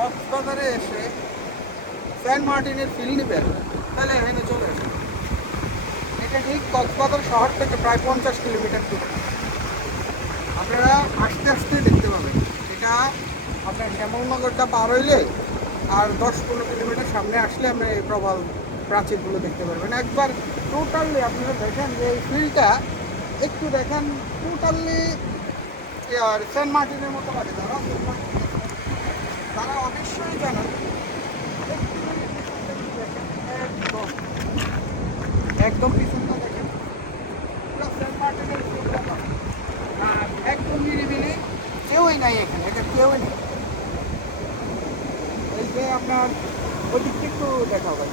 কক্সবাজারে এসে সেন্ট মার্টিনের ফিল নেবেন তাহলে এখানে চলে আসুন এটা ঠিক কক্সবাজার শহর থেকে প্রায় পঞ্চাশ কিলোমিটার দূরে। আপনারা আস্তে আস্তে দেখতে পাবেন। এটা আপনার শ্যামলনগরটা পার হইলে আর দশ পনেরো কিলোমিটার সামনে আসলে আপনি এই প্রবাল প্রাচীরগুলো দেখতে পারবেন। একবার টোটালি আপনারা দেখেন যে এই ফিল্ডটা একটু দেখেন টোটালি সেন্ট মার্টিনের মতো লাগে। যারা সেন্ট মার্টিন গেছে, তারা অবশ্যই জানেন একটু যদি পিছনটা একটু দেখেন, একদম একদম পিছনটা দেখেন। আর একদম নিরিবিলি, কেউই নাই এখানে, এটা কেউই নেই। এই যে আপনার ওই দিকটা একটু দেখা ভাই।